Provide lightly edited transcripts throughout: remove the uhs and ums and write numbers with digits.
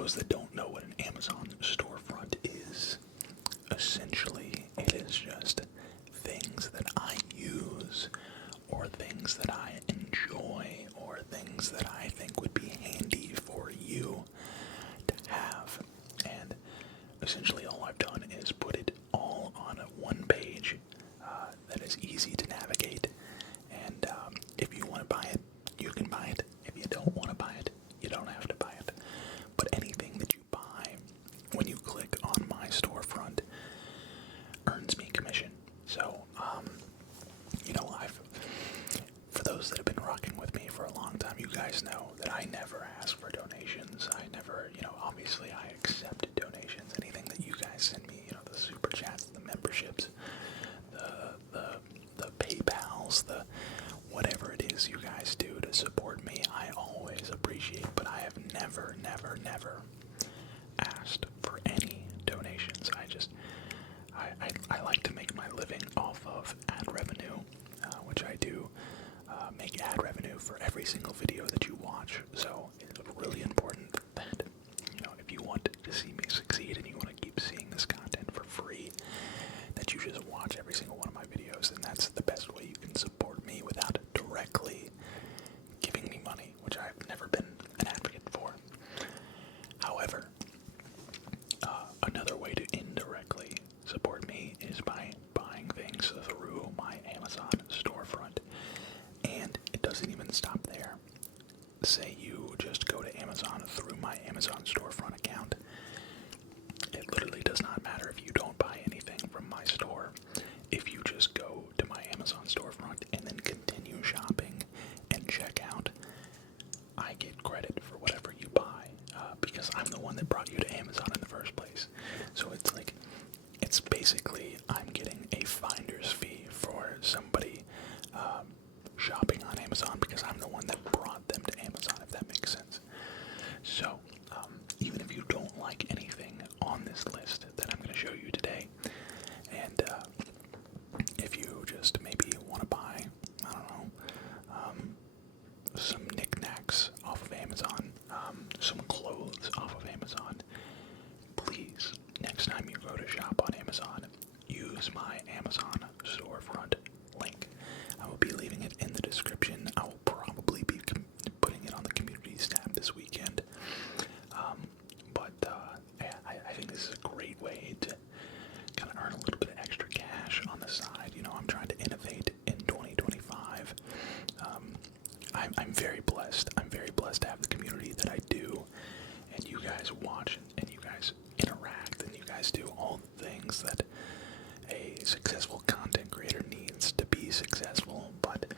those that don't know what an Amazon storefront is, essentially it is just things that I use, or things that I enjoy, or things that I think would be handy for you to have. And essentially all I've done is put it all on one page that is easy to navigate. And if you want to buy it, you can buy it. If you don't want to buy it, you don't have to buy it. But anything that you buy when you click on my storefront earns me commission. So, for those that have been rocking with me for a long time, you guys know that I never ask for donations. I never, obviously I accept donations. Anything that you guys send me, the super chats, the memberships, the PayPals, the whatever it is you guys do to support me, I always appreciate, but I have never asked for any donations. I like to make my living off of ad revenue, which I do make ad revenue for every single video that you watch. So it's really important that, if you want to see me succeed and you want to keep seeing this content for free, that you just watch every single one of my videos, and that's the best way you can support me without directly giving me money, which I've never been an advocate for. However, another way to indirectly support me is by buying things through my Amazon storefront. And it doesn't even stop there. Say you just go to Amazon through my Amazon storefront account. It literally does not matter if you don't buy anything from my store. If you just go to my Amazon storefront and then continue shopping and check out, I get credit for whatever you buy, because I'm the one that brought you to Amazon in the first place. So it's basically I'm getting a finder's fee for somebody shopping on Amazon, because I'm the one that brought them to Amazon, if that makes sense. So, even if you don't like anything on this list that I'm going to show you today, and if you just maybe want to buy, I don't know, some knickknacks off of Amazon, some clothes off of Amazon, please, next time you go to shop on Amazon, use my Amazon storefront link. I will be leaving it in the description. I will probably be putting it on the communities tab this weekend. I think this is a great way to kind of earn a little bit of extra cash on the side. I'm trying to innovate in 2025. I'm very blessed. I'm very blessed to have the community that I do, and you guys watch and you guys interact and you guys do all the things that a successful content creator needs to be successful. But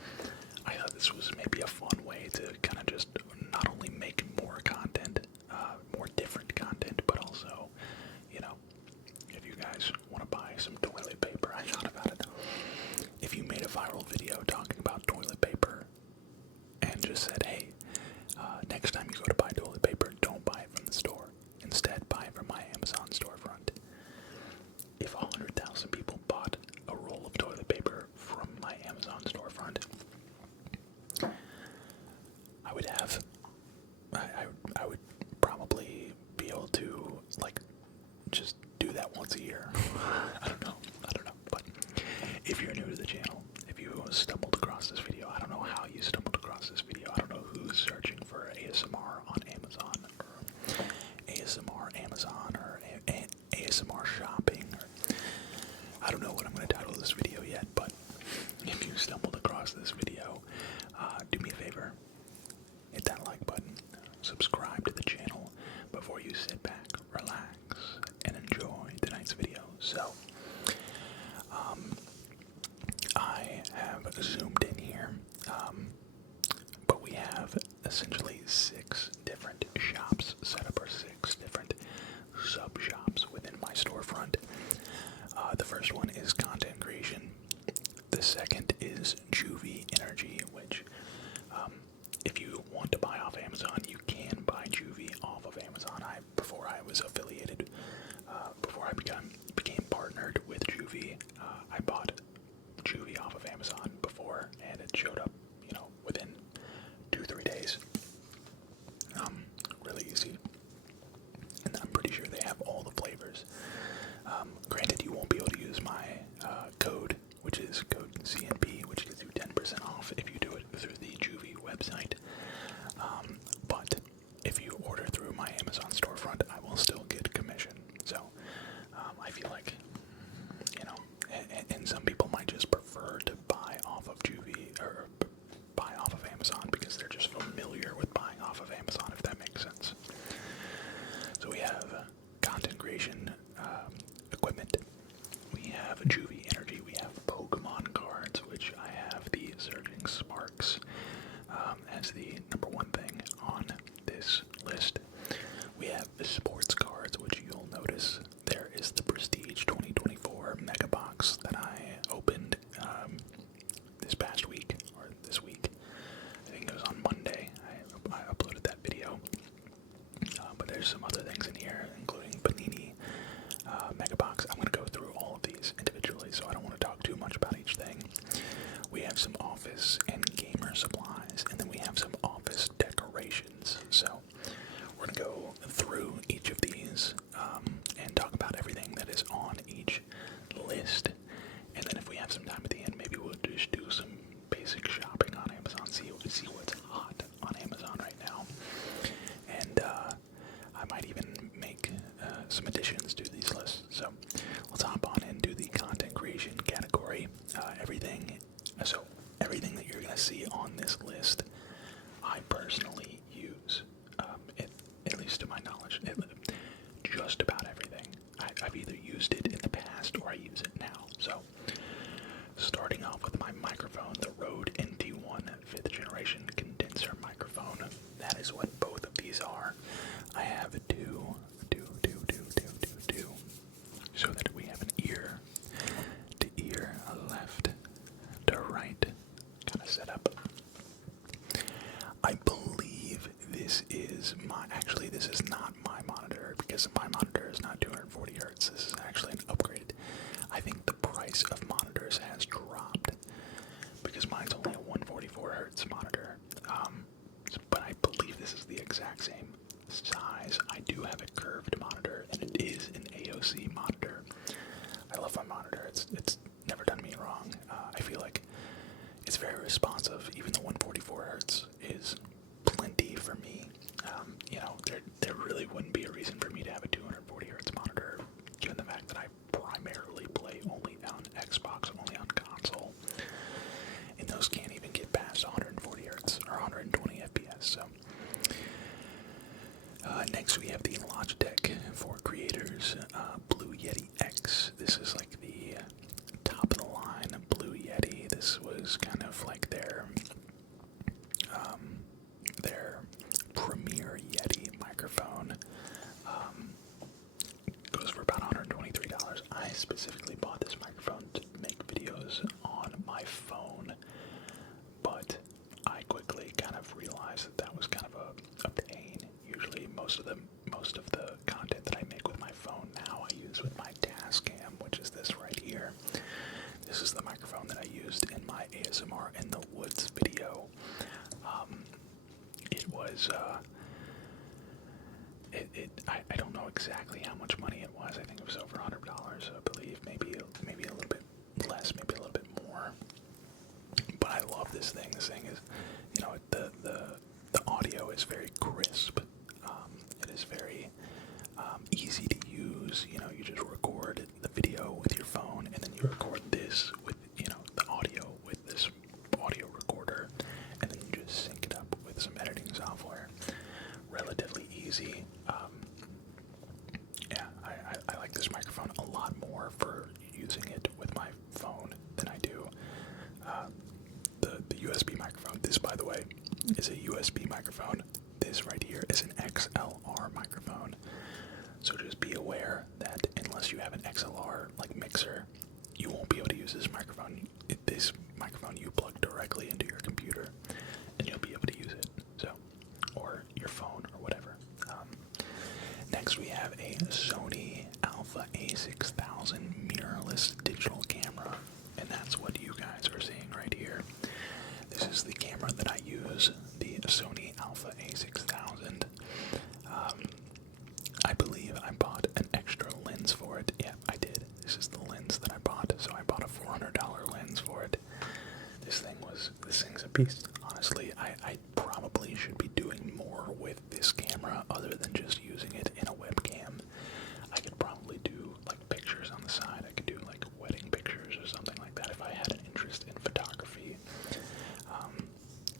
I thought this was maybe a fun way to kind of just not only make more content, more different content, but also, if you guys want to buy some toilet paper, I thought about it. If you made a viral video talking about toilet paper and just said, hey, next time you go to buy toilet paper, don't buy it from the store. Instead, buy it from my Amazon storefront. If 100,000 people bought a roll of toilet paper from my Amazon storefront, I would probably be able to, just do that once a year. I don't know, but if you're new to the channel, if you stumbled across this video, I don't know how you stumbled across this video. I don't know who's searching for ASMR on Amazon, or ASMR Amazon, or ASMR shopping, or I don't know what I'm going to title this video yet, but if you stumbled across this video, do me a favor, hit that like button, subscribe to the channel before you sit back, relax, and enjoy tonight's video. So, I have zoomed in here, but we have essentially 6 different shops set up, or 6 different sub-shops within my storefront. The first one is content creation. The second is Juvie Energy, which, if you want to buy off Amazon, you can buy Juvie off of Amazon. Before I was affiliated, before I became partnered with Juvie, I bought Juvie off of Amazon before, and it showed up, within 2-3 days. Granted, you won't be able to use my code, which is code CNP, which gives you 10% off if you do it through the Juvie website. But if you order through my Amazon storefront, I will still get commission. So I feel like, you know, and some people might just prefer to buy off of Juvie or buy off of Amazon because they're just familiar with buying off of Amazon, if that makes sense. So we have content creation equipment. We have Juvie Energy. We have Pokemon cards, which I have the Surging Sparks as the number one thing on this list. We have the sports cards, which you'll notice there is the Prestige 2024 Mega Box that I opened this past week, or this week. I think it was on Monday. I uploaded that video. But there's some other things in here, including Panini Mega Box. I'm going to go through all of these individually, so I don't want to talk too much about each thing. We have some office and gamer supplies, and then we have some office decorations. So we're going to go through each of these and talk about everything that is on each list. And then if we have some time at the end, maybe we'll just do some basic shopping on Amazon, see what's hot on Amazon right now. And I might even make some additions to these lists. So let's hop on into the content creation category. Everything that you're going to see on this list, I personally use, at least to my knowledge, just about everything. I've either used it in the past or I use it now. So starting off with my microphone, the Rode NT1 5th generation condenser microphone. That is what both of these are. I have two, so that we have an ear to ear, left to right kind of setup. I believe this is this is not my monitor, because my monitor is not 240 hertz. This is actually an upgrade. I think the price of monitors has dropped because mine's only a 144 hertz monitor. But I believe this is the exact same size. I do have a curved monitor, and it is an AOC monitor. I love my monitor. It's never done me wrong. I feel like it's very responsive. Even the 144 hertz is plenty for me. There really wouldn't be a reason for me to have a 240 hertz monitor, given the fact that I primarily play only on Xbox, only on console, and those can't even get past 140 hertz or 120 FPS. So next we have the Logitech for creators Blue Yeti X. This is like the top of the line Blue Yeti. This was kind of like their premier Yeti microphone. Goes for about $123. I specifically bought this microphone to make videos on my phone, but I quickly kind of realized that was kind of a pain. Usually most of the content that I make with my phone now I use with my Tascam, which is this right here. This is the microphone that I used in my ASMR in the Woods video. It was I don't know exactly how much money it was. I think it was over $100, I believe. Maybe a little bit less, maybe a little bit more. But I love this thing. This thing is, the audio is very crisp. It is very easy to use. You just record the video with your phone, and then you record this with the audio with this audio recorder, and then you just sync it up with some editing software. Relatively easy. I like this microphone a lot more for using it with my phone than I do the USB microphone. This, by the way, is a USB microphone. This right here is an XLR microphone. So just be aware that unless you have an XLR like mixer, you won't be able to use this microphone. This microphone you plug directly into your computer, and you'll be able to use it. So, or your phone or whatever. Next we have a Sony Alpha A6000 mirrorless digital camera, and that's what you guys are seeing right here. This is the camera that I use, the Sony Alpha A6000. I believe I bought an extra lens for it. Yeah, I did. piece. Honestly, I probably should be doing more with this camera other than just using it in a webcam. I could probably do like pictures on the side. I could do like wedding pictures or something like that if I had an interest in photography.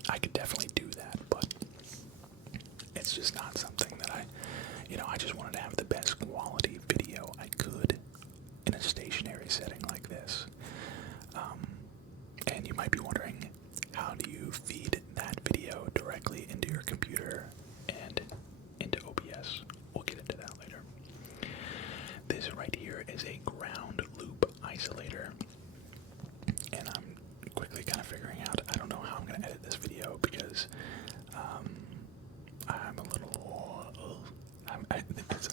I could definitely do that, but it's just not something that I just wanted to have the best quality video I could in a stationary setting like this. And you might be wondering, how do you feed that video directly into your computer and into OBS? We'll get into that later. This right here is a ground loop isolator, and I'm quickly kind of figuring out, I don't know how I'm going to edit this video because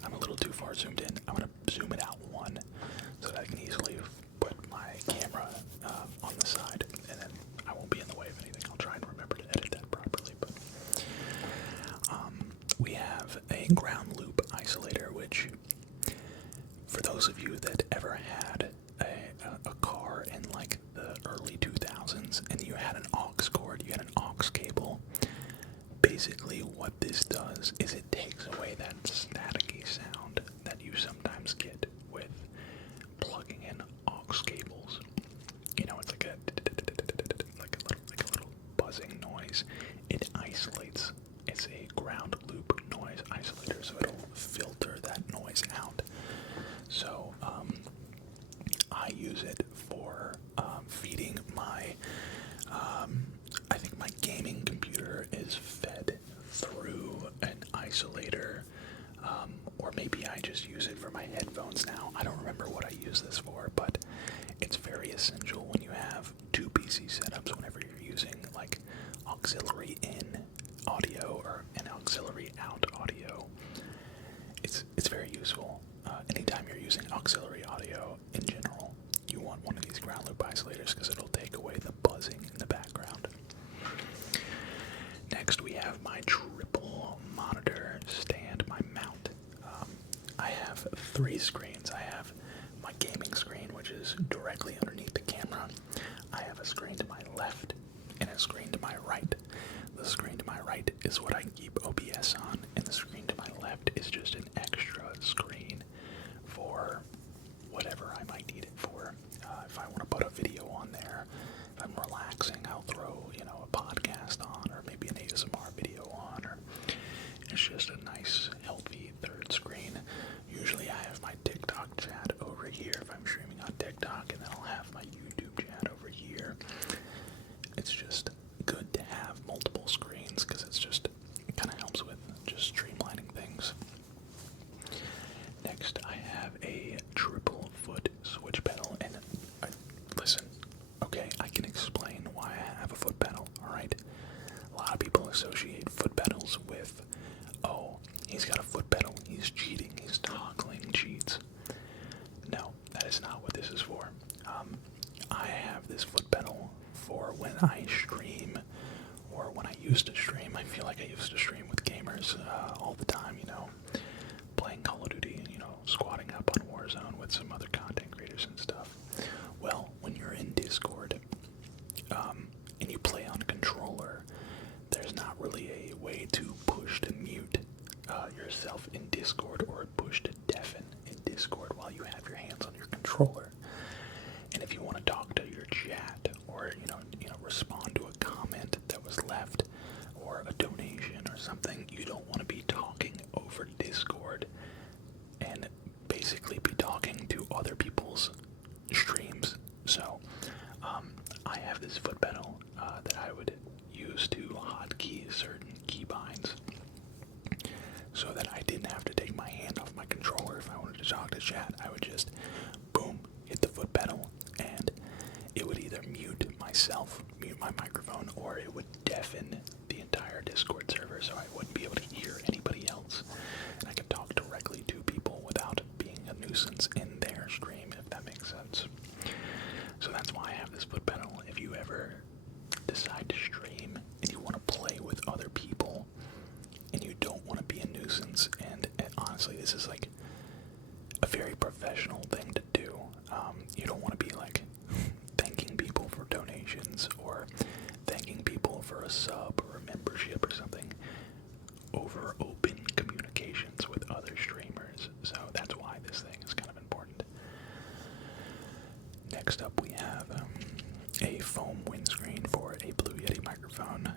I'm a little too far zoomed in. I'm going to zoom it out one so that I can easily put my camera on the side, and then I won't be in the way of anything. I'll try and remember to edit that properly. But we have a ground loop isolator, which, for those of you that ever had a car in like the early 2000s and you had an aux cord, you had an aux cable, basically what this does is it takes away that staticky sound that you sometimes get with plugging in aux cables. You know, it's like a little buzzing noise. It isolates. It's a ground loop noise isolator, so it'll filter that noise out. So I use it for feeding my I think my gaming computer is fed through an isolator, or maybe I just use it for my headphones now. I don't remember what I use this for, but it's very essential when you have two PC setups whenever you're using like auxiliary in audio or an auxiliary out audio. It's very useful. Anytime you're using auxiliary audio in general, you want one of these ground loop isolators because it'll take away the buzzing in the background. Next, we have my triple monitor stand, my mount. I have three screens. I have my gaming screen, which is directly underneath the camera. I have a screen to my left and a screen to my right. The screen to my right is what I keep OBS on, and the screen to my left is just an extra screen for whatever I might need it for. If I want to put a video on there, if I'm relaxing, I'll throw, a podcast on, or maybe an ASMR video on, or it's just a nice, healthy third screen. Usually I have my TikTok chat over here if I'm streaming on TikTok, and then I'll have my YouTube chat over here. It's just good to have multiple screens because it kind of helps with just streamlining things. Next, I have a triple foot switch pedal, and listen, okay, I can explain why I have a foot pedal, alright? A lot of people associate foot pedals with, oh, he's got a foot pedal, he's cheating, he's toggling cheats. No, that is not what this is for. I have this foot pedal for when I stream, or when I used to stream. I feel like I used to stream with gamers all the time, playing Call of Duty, squatting up on Warzone with some other content creators and stuff. Well, when you're in Discord, and you play on a controller, there's not really a way to push to mute yourself in Discord, or push to deafen in Discord while you have your hands on your controller. And if you want to talk to your chat, or respond to a comment that was left, or a donation or something, you don't want to be talking over Discord and basically be talking to other people's streams. So I have this foot pedal that I would use to hotkey certain keybinds, so that I didn't have to take my hand off my controller. If I wanted to talk to chat, I would just boom, hit the foot pedal, and it would either mute myself, mute my microphone, or it would deafen the entire Discord server, so I wouldn't be able to hear anybody else. And I could talk directly to people without being a nuisance in their stream, if that makes sense. So that's why I have this foot pedal. If you ever decide to stream and you want to play with other people and you don't want to be a nuisance, and honestly, this is like a very professional thing to do. You don't want to be like thanking people for donations, or thanking people for a sub or a membership or something over open communications with other streamers. So that's why this thing is kind of important. Next up, we have a foam windscreen for a Blue Yeti microphone.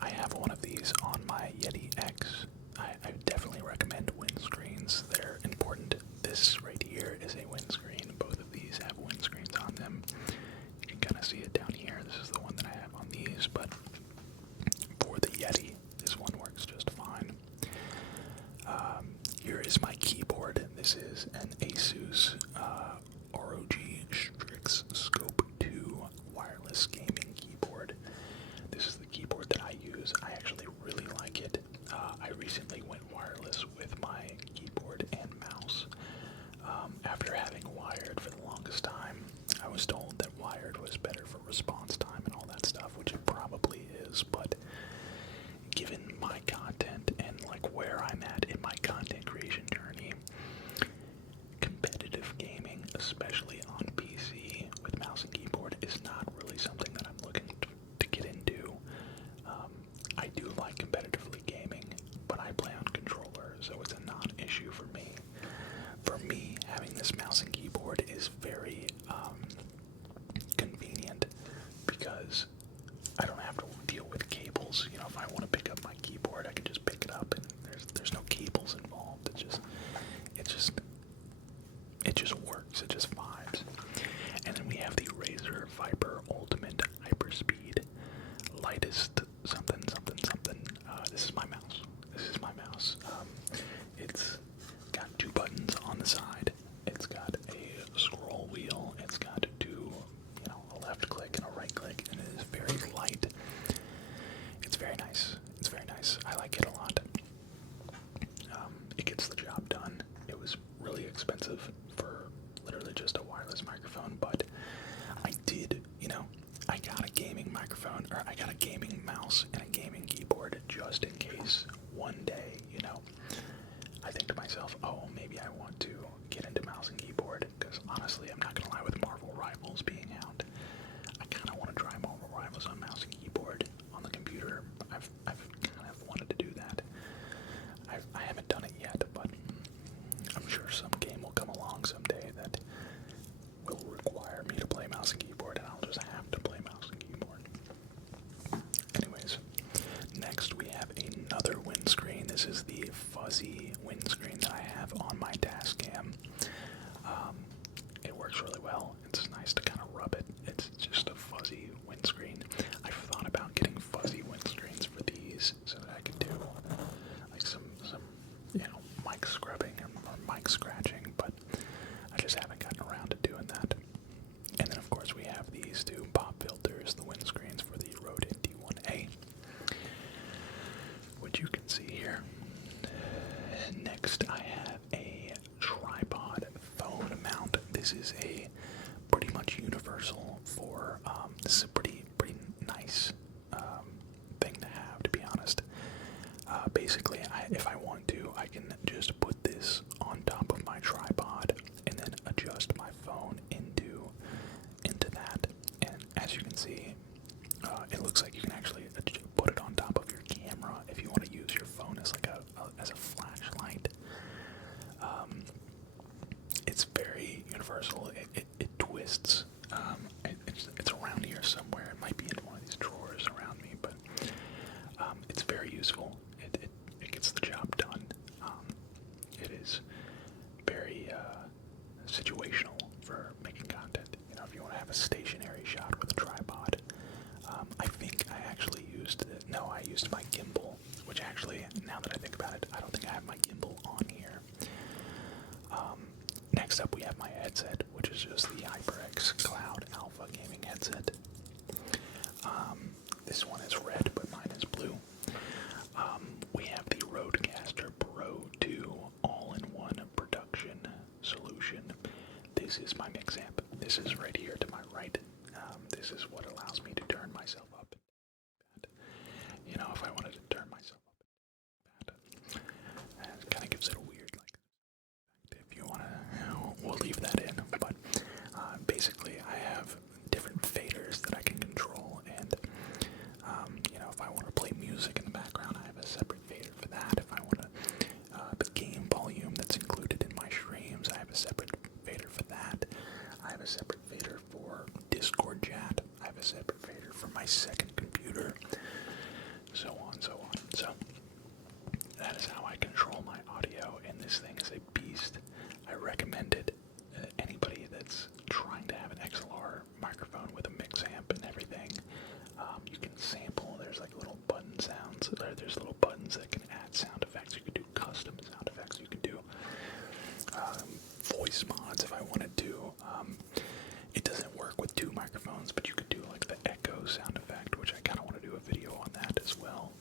I have one of these on my Yeti X. I definitely recommend windscreens. They're important. This right here is a windscreen. Both of these have windscreens on them. You can kind of see it down here. This is the one that I have on these, but for the Yeti, this one works just fine. Here is my keyboard. This is an Asus ROG Strix Scope 2 wireless gaming keyboard. This is the keyboard that I use. I actually really like it. I recently went wireless with my keyboard and mouse. After having wired for the longest time, I was told that wired was better for response time and all that stuff, which it probably is, but given my content and like where I'm at in my content creation journey, competitive gaming, especially on PC with mouse and keyboard, is not really something that I'm looking to get into. I do like competitively gaming, but I play on controller, so it's a non-issue for me. For me, having this mouse and keyboard is very convenient because I don't have to deal with cables. You know, if I want to pick up my keyboard, I can just pick it up, and there's no cables involved. It just works. It just vibes. And then we have the Razer Viper Ultimate Hyperspeed lightest something. This is my mouse. It's got two buttons on the side. It's got a scroll wheel. It's got two, a left click and a right click, and it is very light. It's very nice. I like it a lot. It gets the job done. It was really expensive for literally just a wireless microphone, but I did, I got a gaming microphone, or I got a gaming mouse and a gaming keyboard just in case one day, I think to myself, oh, maybe I want to get into mouse and keyboard, because honestly, I'm not going to lie, with Marvel Rivals being out, I kind of want to try Marvel Rivals on mouse and keyboard on the computer. I've kind of wanted to do that. I haven't done it yet, but I'm sure some game will come along someday that will require me to play mouse and keyboard, and I'll just have to play mouse and keyboard. Anyways, next we have another windscreen. This is the fuzzy windscreen that I have on my task cam. It works really well. It's nice to kind of rub it. It's just a fuzzy windscreen. I've thought about getting fuzzy windscreens for these so that I could do like some mic scrubbing or mic scratching, but I just haven't gotten around to doing that. And then of course we have these two pop filters, the windscreens for the Rode NT1A, which you can see here. Next I have a tripod phone mount. This is a pretty much universal for, this is a pretty nice thing to have, to be honest. Basically, if I want to, I can just put this on top of my tripod and then adjust my phone into that. And as you can see, it looks like you can actually put it on top of your camera if you want to use your phone as like as a flashlight. It's very universal. It twists. It's around here somewhere. It might be in one of these drawers around me, but it's very useful. It gets the job done. It is very situational for making content. If you want to have a stationary shot with a tripod. I think I actually used it. No, I used my gimbal, which actually, now that I think about it, I don't think I have my gimbal on here. Next up, we have my headset, which is just the HyperX Cloud Alpha gaming headset. This one is red, but mine is blue. We have the Rodecaster Pro 2 all-in-one production solution. This is my mix amp. This is right here to my right. This is what allows me to turn myself up. If I wanted to turn myself up, it kind of gives it a weird, if you want to, we'll leave that in. But basically, I have different faders that I can control, and voice mods if I wanted to. It doesn't work with two microphones, but you could do like the echo sound effect, which I kind of want to do a video on that as well.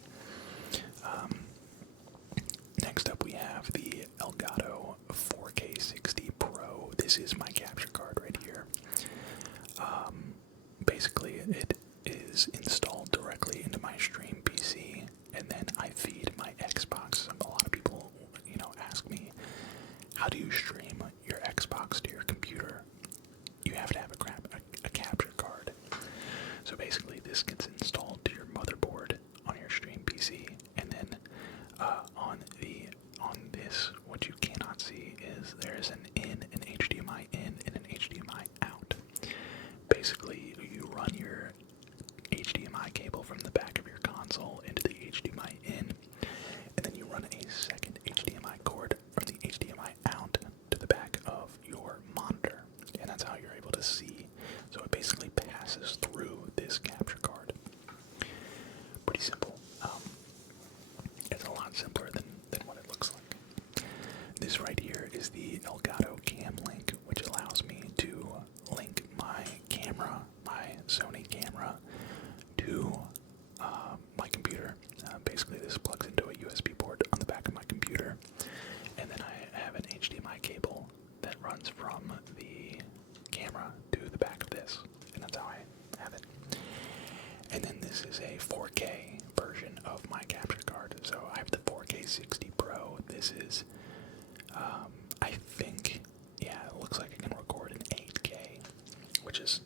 Next up we have the Elgato 4K 60 Pro. This is my capture card right here. Basically it is installed directly into my stream PC, and then I feed my Xbox. A lot of people, ask me, how do you stream your Xbox to your computer? You have to have a capture card. So basically this gets installed to your motherboard on your stream PC, and then on this, what you cannot see is there's an HDMI in, and an HDMI out. Basically, you run your HDMI cable from the back of your console into the HDMI in, and then you run a second HDMI cord from the HDMI out to the back of your monitor, and that's how you're able to see. So it basically passes through this capture card. Pretty simple. It's a lot simpler than what it looks like. This right here is the Elgato Cam Link, which allows me to link my camera, my Sony camera, to my computer. Basically, this plugs into a USB port on the back of my computer, and then I have an HDMI cable that runs from the camera to the back of this, and that's how I have it. And then this is a 4K version of my capture card. So I have the 4K 60 Pro. This is, I think, yeah, it looks like it can record in 8K, which is,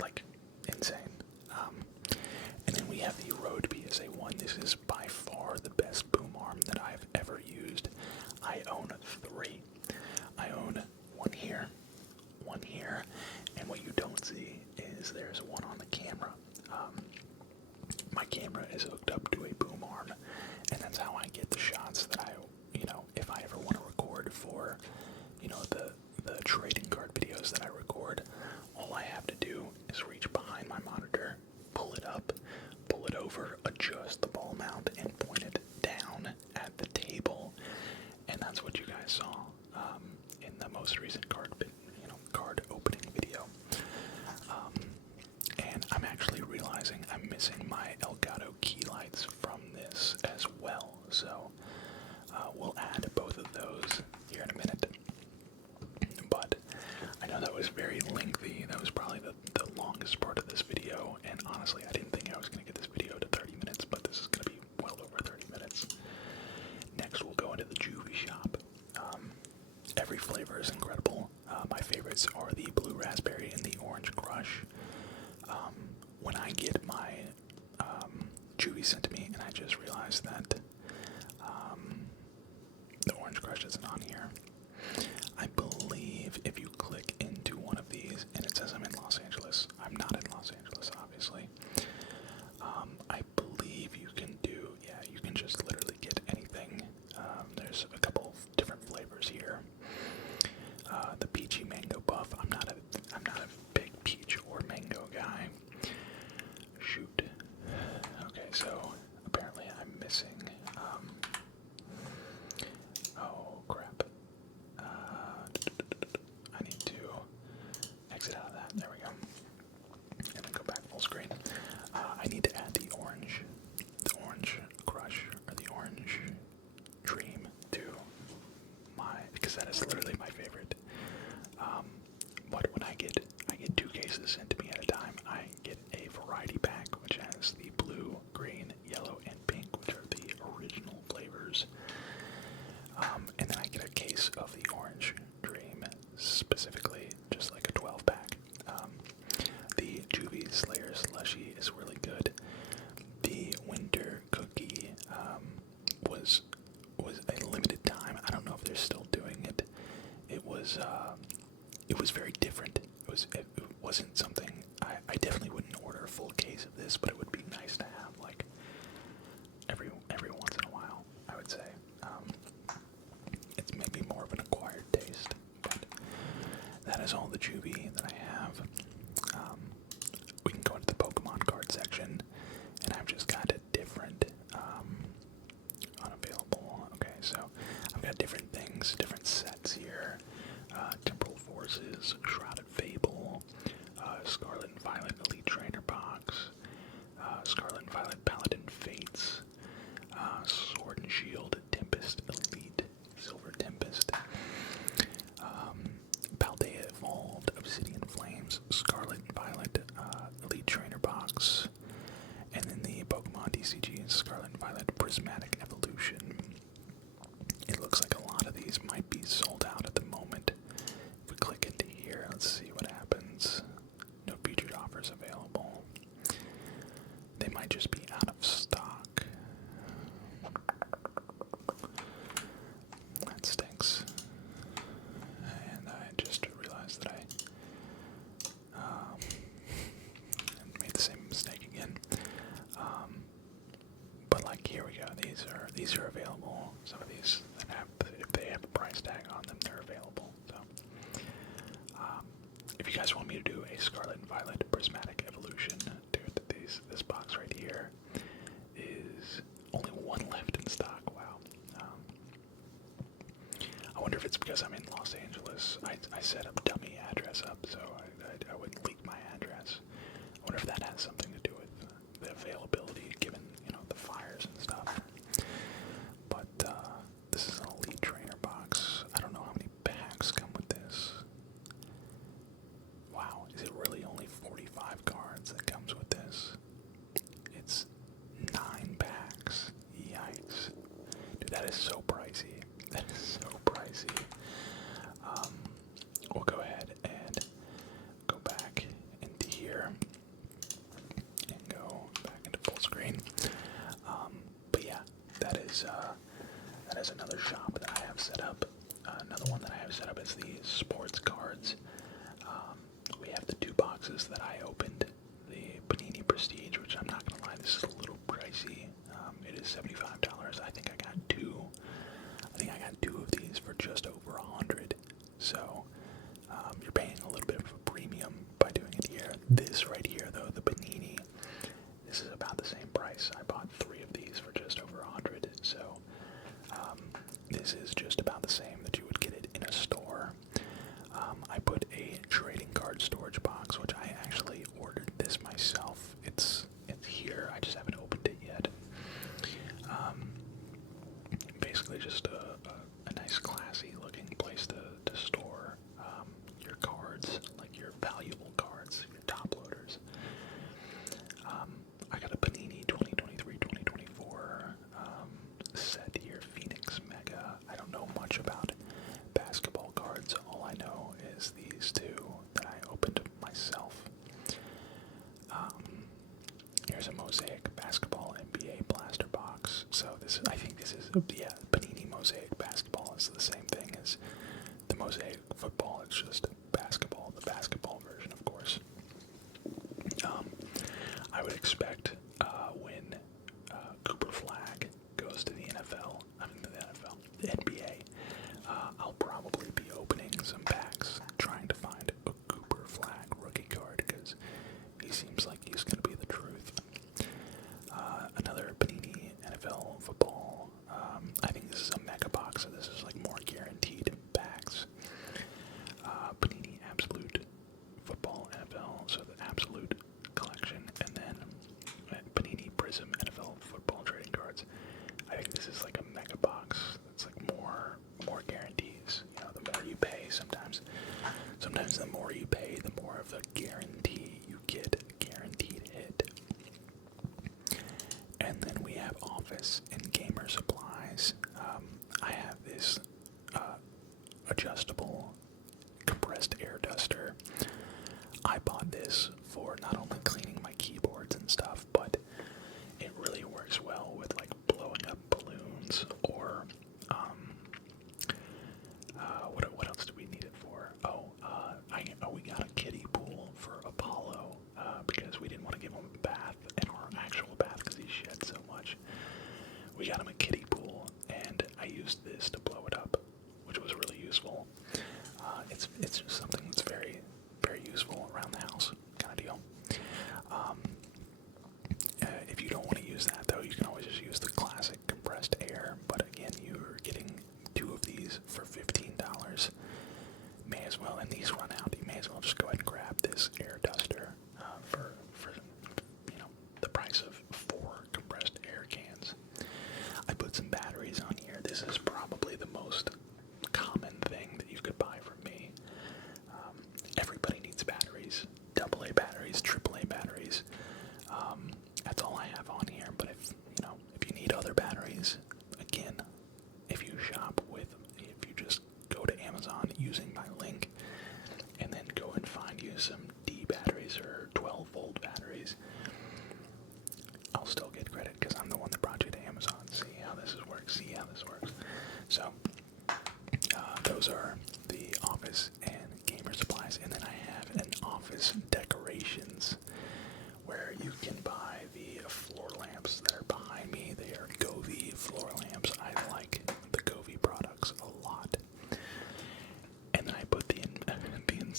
like, insane. And then we have the Rode PSA-1. This is by far the best boom arm that I've ever used. I own 3. I own one here, and what you don't see is there's one on the camera. My camera is hooked up to a boom arm, and that's how I get the shots that if I ever want to record for, the trading card videos that I record, all I have to do is reach behind my monitor, pull it up, pull it over, adjust the ball mount, and point it down at the table, and that's what you guys saw in the most recent card opening video. And I'm actually realizing I'm missing my Elgato key lights from this as well, so we'll add both of those here in a minute. But I know that was very lengthy. That was probably the longest part of this video, and honestly I didn't think I was going to get this video to 30 minutes, but this is going to be well over 30 minutes. Next we'll go into the Juvie shop. Every flavor is incredible. My favorites are the blue raspberry and the orange crush. When I get my Juvie sent to me, and I just realized that the orange crush isn't on here. I believe if you click into one of these, and it says I'm in Los Angeles, I'm not in Los Angeles, obviously. I believe you can you can just literally get anything. There's a couple of different flavors here. The peachy mango buff. I'm not a big peach or mango guy. Shoot. Okay, so apparently I'm missing. Oh crap. I need to exit out of that. There we go. And then go back full screen. I need to add the orange crush, or the orange dream to because that is literally my favorite. But when I get 2 cases sent to me at a time, I get a variety pack which has the blue, green, yellow, and pink, which are the original flavors. And then I get a case of the orange dream, specifically, just like a 12-pack. The Juvie Slayer Slushie is really good. The winter cookie was a limited time. I don't know if they're still doing it. It was very different. It wasn't something I definitely wouldn't order a full case of this, but it would be nice to have like every once in a while, I would say. It's maybe more of an acquired taste, but that is all the Juvie that I have. We can go into the Pokemon card section, and I've just got a different unavailable. Okay, so I've got different things, different sets here. Houses, Shrouded Fable, Scarlet and Violet Elite Trainer Box, Scarlet and Violet Paladin Fates, Sword and Shield Tempest Elite, Silver Tempest, Paldea Evolved, Obsidian Flames, Scarlet and Violet Elite Trainer Box, and then the Pokemon TCG Scarlet and Violet Prismatic Evolution. It looks like a lot of these might be sold out at the moment. If we click into here, let's see what happens. No featured offers available. They might just be out of stock. That stinks. And I just realized that I made the same mistake again. But like, here we go. These are available. Some of these that have, if they have a price tag on them, they're available. So, if you guys want me to do a Scarlet and Violet Prismatic Evolution, dude, this box right here is only one left in stock. Wow. I wonder if it's because I'm in Los Angeles. I set up dummy address up so I wouldn't leak my address. I wonder if that has something to do with the availability, given, you know, the fires and stuff. But this is an Elite Trainer box. I don't know how many packs come with this. Wow, is it really only 45 cards that comes with this? It's 9 packs. Yikes. Dude, that is so pricey. That is so pricey. We'll go ahead and go back into here and go back into full screen. But yeah, that is another shop that I have set up. Another one that I have set up is the sports cards. We have the 2 boxes that I opened. The Panini Prestige, which I'm not gonna lie, this is a little pricey. It is $75. I think I got 2. I think I got 2 of these for just over $100. So you're paying a little bit of a premium by doing it here. This right here, though, the Panini, this is about the same price. I bought 3 of these for just over $100. So this is just about the same that you would get it in a store. I put a trading card storage box, which I actually ordered this myself. It's here. I just haven't opened it yet. Basically, just a nice, classy looking place to store your cards, like your valuable cards, your top loaders. I got a Panini 2023-2024 set here, Phoenix Mega. I don't know much about basketball cards. All I know is these 2 that I opened myself. Here's a Mosaic Basketball NBA Blaster box. So I think this is, Panini Mosaic Basketball is the same thing as the Mosaic Football. It's just basketball, the basketball version, of course. I would expect when Cooper Flag goes to the the NBA, I'll probably be opening some packs, trying to find a Cooper Flag rookie card, because he seems like he's going to be the truth. Another Panini NFL Football. I think this is a mega box, so this is like more guaranteed packs. Panini Absolute Football NFL, so the Absolute collection, and then Panini Prism NFL Football trading cards. I think this is like a mega box. That's like more guarantees. You know, the more you pay, sometimes the more you pay, the more of the guarantee you get, a guaranteed hit. And then we have office and gamer supplies. I have this adjustable compressed air duster. I bought this for not only cleaning my keyboards and stuff, but it really works well with like blowing up balloons, or what else do we need it for? We got a kiddie pool for Apollo because we didn't want to give him a bath, in our actual bath, because he shed so much. We got him a kiddie pool, and I used this to blow it up, which was really useful. It's just something that's very, very useful around the house, kind of deal. If you don't want to use that, though, you can always just use the classic compressed air. But again, you're getting 2 of these for $15. May as well, and these run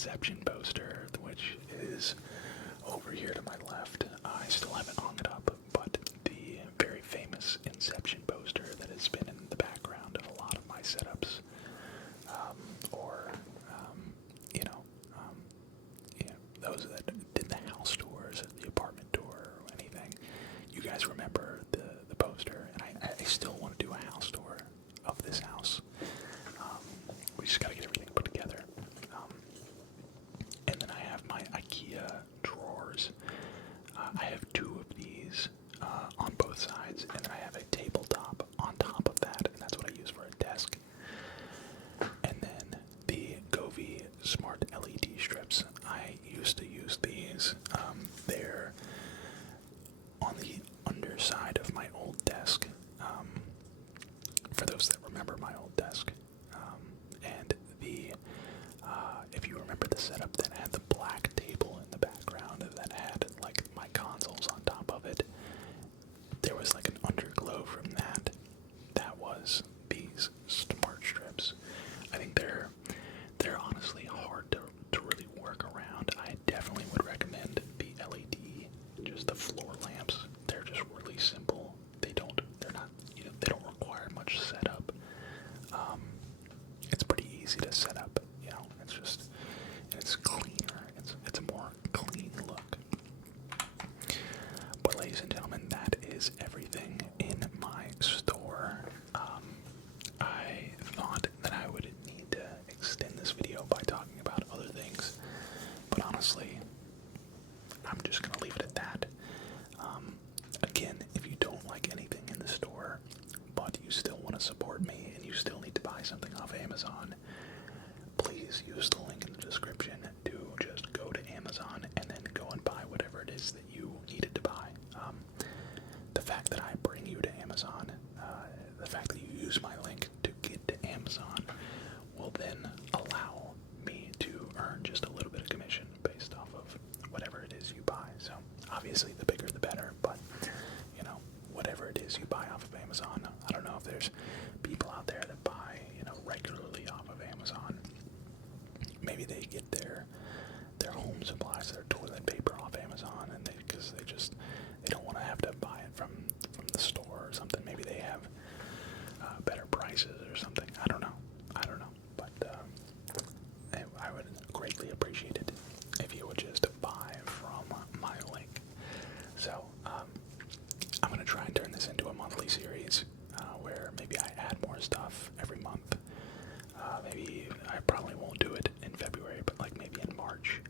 Inception poster, which is over here to my left. I still haven't hung it up, but the very famous Inception poster that has been in the background of a lot of my setups, or those that did the house tours, the apartment tour, or anything. You guys remember the poster, and I still want to do a house tour of this house. We just got to get everything put together. And then I have my IKEA drawers. I have two of these on both sides, and then I have a tabletop on top of that, and that's what I use for a desk. And then the Govee Smart LED strips. I used to use these. They're on the underside of my old desk. For those that remember my old desk. And if you remember the setup that had the black table in the background that had like my consoles on top of it, there was like an underglow from that. That was these smart strips. I think they're honestly hard to really work around. I definitely would recommend the LED, just the floor lamps. They're just really simple. They don't require much setup. It's pretty easy to set up, it's cleaner. It's a more clean look. But ladies and gentlemen, that is everything in my store. I thought that I would need to extend this video by talking about other things, but honestly, I'm just gonna leave it at that. Again, if you don't like anything in the store, but you still want to support me and you still need to buy something off Amazon, please use the link in the description to just go to Amazon and then go and buy whatever it is that you needed to buy. The fact that I bring you to Amazon, the fact that you use my link to get to Amazon, will then allow me to earn just a little bit of commission based off of whatever it is you buy. So obviously the bigger the better, but whatever it is you buy off of Amazon. I don't know if there's people out there that buy, regularly off of Amazon. Maybe they get their home supplies, their toilet paper off Amazon, and because they don't want to have to buy it from the store or something. Maybe they have better prices or something. I don't know. But I would greatly appreciate it if you would just buy from my link. So I'm going to try and turn this into a monthly series where maybe I add more stuff every month. Maybe I probably won't do it in February, but like maybe in March.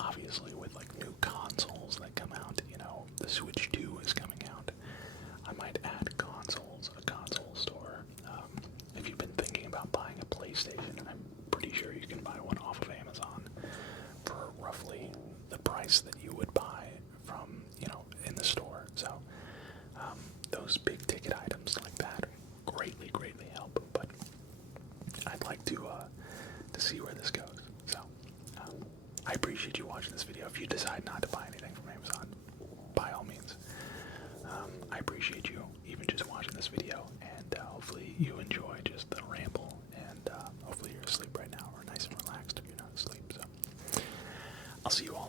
Obviously with like new consoles that come out, the Switch 2 is coming out. I might add a console store. If you've been thinking about buying a PlayStation, I'm pretty sure you can buy one off of Amazon for roughly the price that you would buy from, in the store. So those big ticket items like that greatly help, but I'd like to see where this goes. So I appreciate you watching this video. If you decide not to buy anything from Amazon, by all means, I appreciate you even just watching this video, and hopefully you enjoy just the ramble, and hopefully you're asleep right now or nice and relaxed if you're not asleep. So I'll see you all